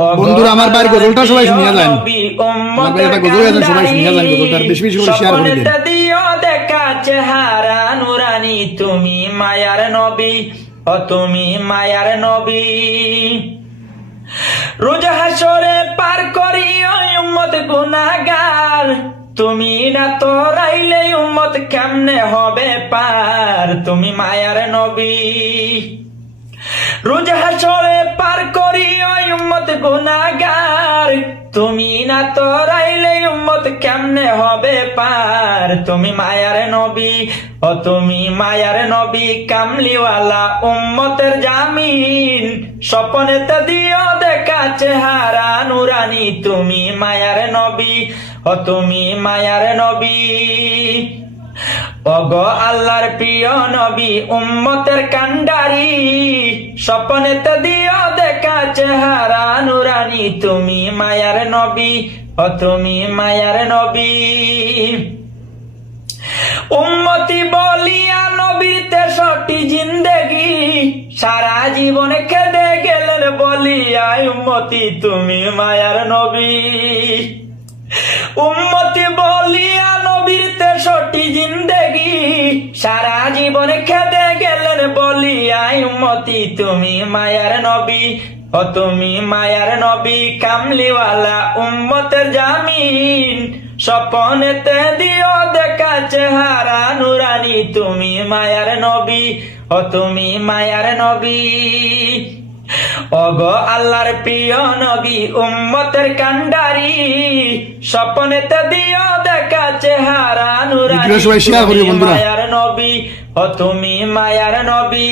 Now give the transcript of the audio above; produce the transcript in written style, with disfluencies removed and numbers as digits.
বন্ধুরা আমার বাড়ির গজলটা সবাই শুনিয়া যান, আমার বাড়ির একটা গজল আছে, সবাই শুনিয়া যান গজলটা, বেশি বেশি করে শেয়ার করে দিন। দিও দেখা চেহারা নুরানি, তুমি মায়ার নবী, ও তুমি মায়ার নবী। রোজ হাসরে পার করিও উম্মত গুনাহগার, তুমি না তোরাইলে উম্মত কেমনে হবে পার, তুমি মায়ার নবী। রোজ হাসরে পার করিও উম্মত গুনাহগার, তুমি না তোরাইলে উম্মত কেমনে হবে পার, তুমি মায়ার নবী, ও তুমি মায়ার নবী। কামলিওয়ালা উম্মতের জামিন, স্বপ্নেতে দিও দেখা চেহারা নুরানি, তুমি মায়ার নবী, ও তুমি মায়ার নবী। ওগো আল্লাহর প্রিয় নবী, উম্মতের কান্ডারি, স্বপ্নেতে দিও দেখা চেহারা নুরানি, তুমি মায়ার নবী, ও তুমি মায়ার নবী। উম্মতি বলিয়া নবীর 63টি জিন্দেগি, সারা জীবন খেদে গেলেন বলিয়া উম্মতি, তুমি মায়ার নবী। উম্মতি বলিয়া নবীর 63টি জিন্দেগি, সারা জীবন খেদে গেলেন বলিয়া উম্মতি, তুমি মায়ার নবী, ও তুমি মায়ার নবী। কামলিওয়ালা উম্মতের জামিন, স্বপ্নেতে দিও দেখা চেহারা নুরানি, তুমি মায়ার নবী, ও তুমি মায়ার নবী। ওগো আল্লাহর প্রিয় নবী, উম্মতের কান্ডারি, স্বপ্নেতে দিও দেখা চেহারা নুরানি, তুমি মায়ার নবী, ও তুমি মায়ার নবী।